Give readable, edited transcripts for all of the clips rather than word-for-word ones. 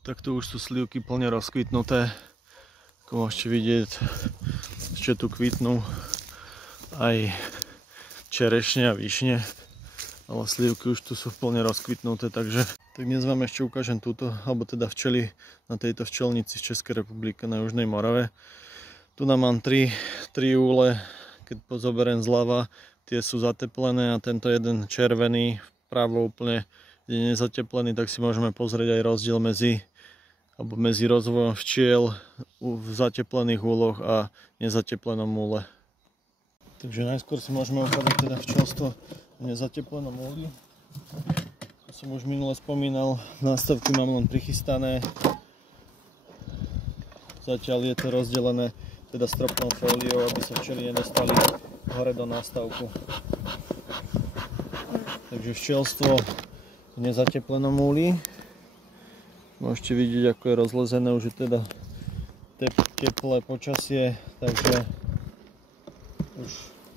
Tak tu už sú slivky plne rozkvitnuté. Ako môžete vidieť, ešte tu kvitnú aj čerešne a višne, ale slivky už tu sú plne rozkvitnuté, takže tak dnes vám ešte ukážem túto, alebo teda včely na tejto včelnici z Českej republiky na Južnej Morave. Tu nám mám tri úle, keď pozoberiem zľava, tie sú zateplené a tento jeden červený vpravo úplne je nezateplený, tak si môžeme pozrieť aj rozdiel medzi rozvojom včiel v zateplených úloch a nezateplenom úle. Takže najskôr si môžeme ukázať teda včelstvo v nezateplenom úli. Ako som už minule spomínal, nástavky mám len prichystané. Zatiaľ je to rozdelené teda stropnou fóliou, aby sa včely nedostali hore do nástavku. Takže včelstvo v nezateplenom úli. Môžete vidieť, ako je rozlezené, už je teda teplé počasie, takže už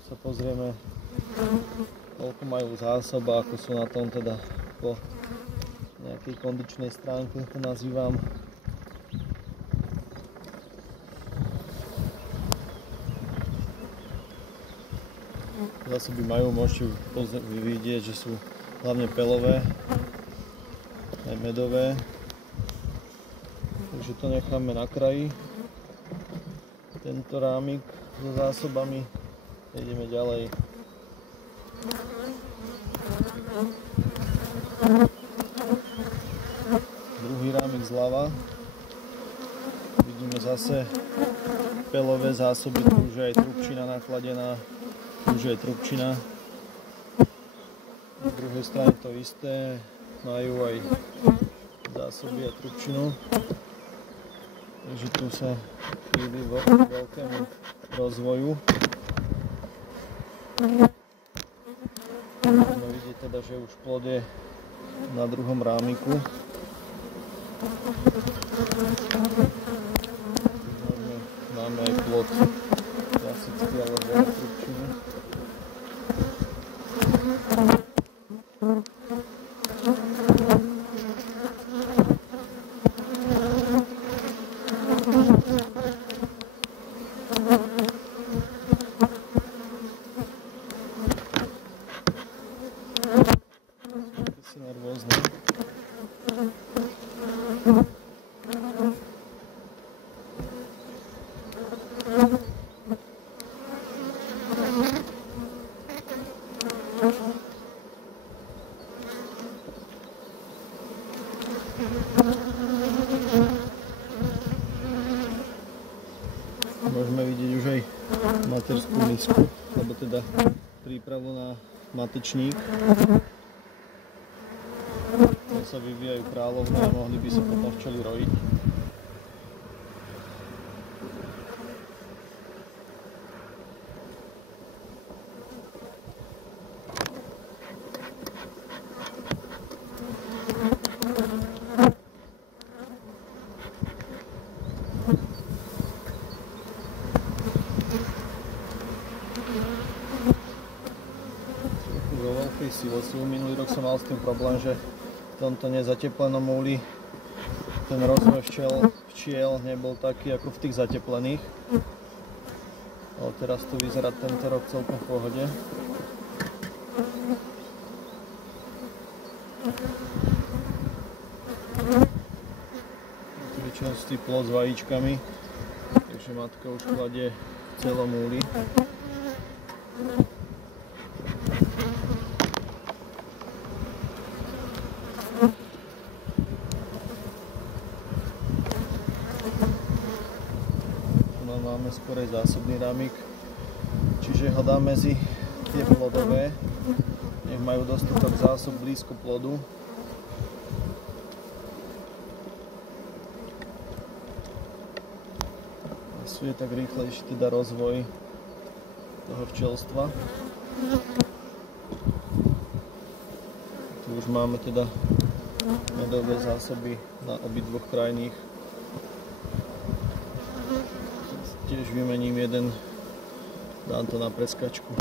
sa pozrieme, koľko majú zásob a ako sú na tom teda po nejakej kondičnej stránke, to nazývam. Zásoby majú, môžete vidieť, že sú hlavne pelové, aj medové. Takže to necháme na kraji, tento rámik so zásobami, ideme ďalej. Druhý rámik zľava, vidíme zase pelové zásoby, tu už je aj trubčina nakladená, tu už je aj trubčina. Z druhej strany to isté, majú aj zásoby a trubčinu. Takže tu sa chýli veľkému rozvoju. Môžeme vidieť teda, že už plod je na druhom rámiku. Máme aj plod klasický, ale veľa trubčiny. Môžeme vidieť už aj materskú misku, alebo teda prípravu na matečník. Tam sa vyvíjajú kráľovné a mohli by sa potom včely rojiť. Minulý rok som mal s tým problém, že v tomto nezateplenom úli ten rozvoj včiel nebol taký ako v tých zateplených. Ale teraz to vyzerá tento rok celkom v pohode. Tu je čerstvý plod s vajíčkami, takže matka už kladie v celom úli. Máme skôr aj zásobný rámik, čiže ho dám medzi tie plodové, nech majú dostatok zásob blízko plodu. Asuje tak rýchlejšie teda rozvoj toho včelstva. Tu už máme teda medové zásoby na obidvoch krajných. Tiež vymením jeden, dám to na preskačku.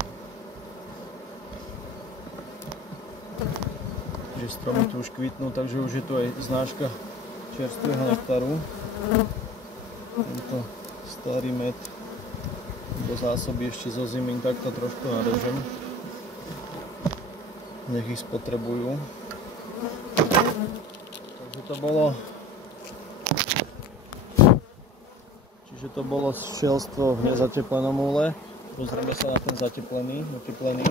Takže stromy tu už kvitnú, takže už je tu aj znáška čerstvého nektaru. Tento starý med do zásoby ešte zo zimy takto trošku narežem. Nech ich spotrebujú. Takže to bolo včelstvo v nezateplenom úle. Pozrieme sa na ten zateplený, uteplený.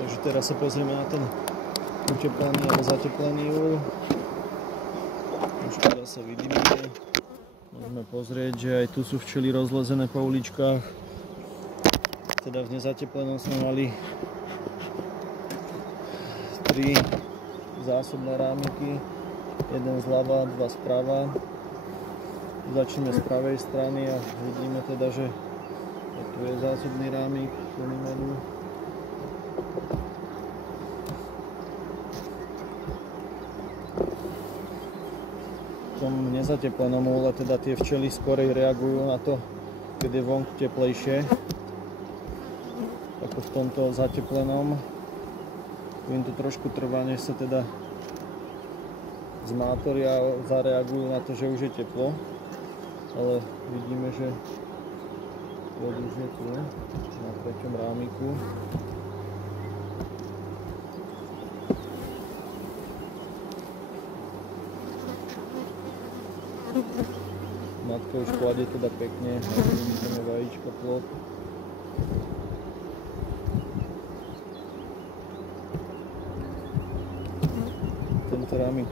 Takže teraz sa pozrieme na ten uteplený alebo zateplený úl. Už teraz sa vidíme. Môžeme pozrieť, že aj tu sú včely rozlezené po uličkách. Teda v nezateplenom sme mali 3 zásobné rámiky. Jeden zľava, 2 zprava. Začneme z pravej strany a vidíme teda, že tu je zásobný rámik plný medu. V tom nezateplenom úle teda tie včely skorej reagujú na to, keď je vonku teplejšie, ako v tomto zateplenom. Tu im to trošku trvá, než sa teda zmátoria a zareagujú na to, že už je teplo. Ale vidíme, že plod už je tu na 3. rámiku. Matka už kladie teda pekne, vidíme vajíčka, plod. Tento rámik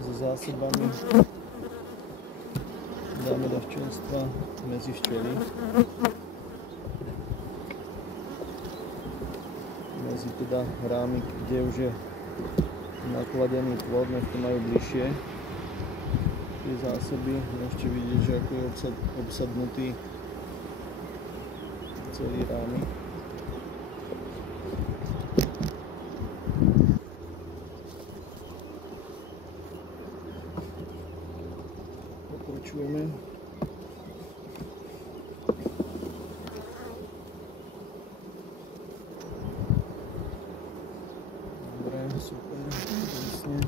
so zásobami dáme do včelstva medzi včely. Medzi teda rámik, kde už je nakladený plod, nech to majú bližšie. Tie zásoby, môžete vidieť, že ako je obsadnutý celý rámik. Pokračujeme. Dobre, super, krásne.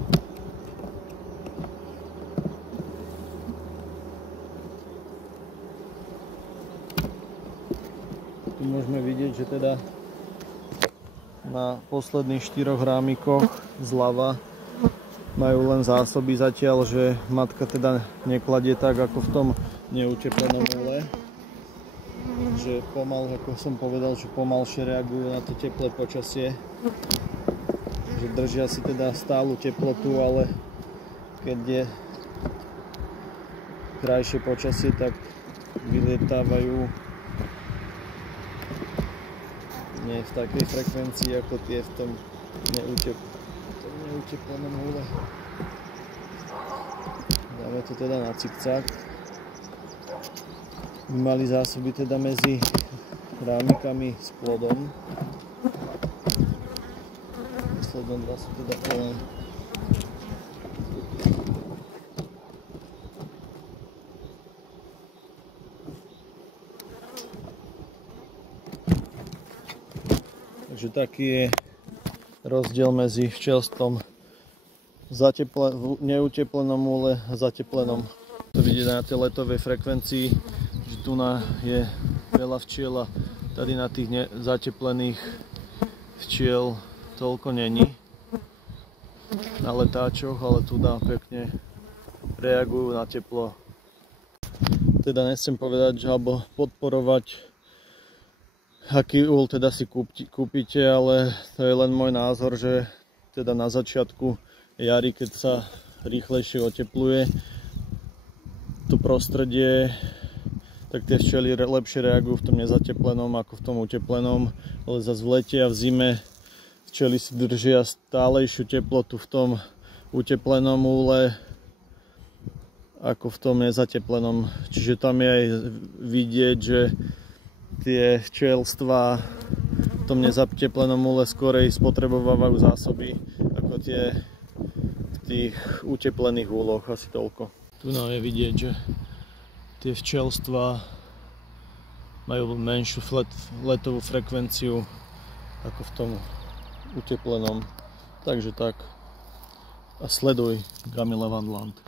Tu môžeme vidieť, že teda na posledných 4 rámikoch zľava majú len zásoby zatiaľ, že matka teda nekladie tak ako v tom neuteplenom úle. Že pomal, ako som povedal, že pomalšie reagujú na to teplé počasie. Že držia si teda stálu teplotu, ale keď je krajšie počasie, tak vylietávajú nie v takej frekvencii ako tie v tom neuteplenom úle. Dáme to teda na cikcak. Mali zásoby teda medzi rámikami s plodom. Posledné 2 sú teda plné. Takže taký je rozdiel medzi včelstvom v neuteplenom úle a zateplenom. To vidíte na tej letovej frekvencii, že tu je veľa včiel a tady na tých zateplených včiel toľko není na letáčoch, ale tu pekne reagujú na teplo. Teda nechcem povedať, že alebo podporovať, aký úl teda si kúpite, ale to je len môj názor, že teda na začiatku jary, keď sa rýchlejšie otepluje to prostredie, tak tie včely lepšie reagujú v tom nezateplenom ako v tom uteplenom, ale zase v lete a v zime včely si držia stálejšiu teplotu v tom uteplenom úle ako v tom nezateplenom. Čiže tam je aj vidieť, že tie včelstvá v tom nezateplenom úle skorej spotrebovávajú zásoby ako tie v tých uteplených úloch, asi toľko. Tu je vidieť, že tie včelstvá majú menšiu letovú frekvenciu ako v tom uteplenom. Takže tak. A sleduj Gamila Van Land.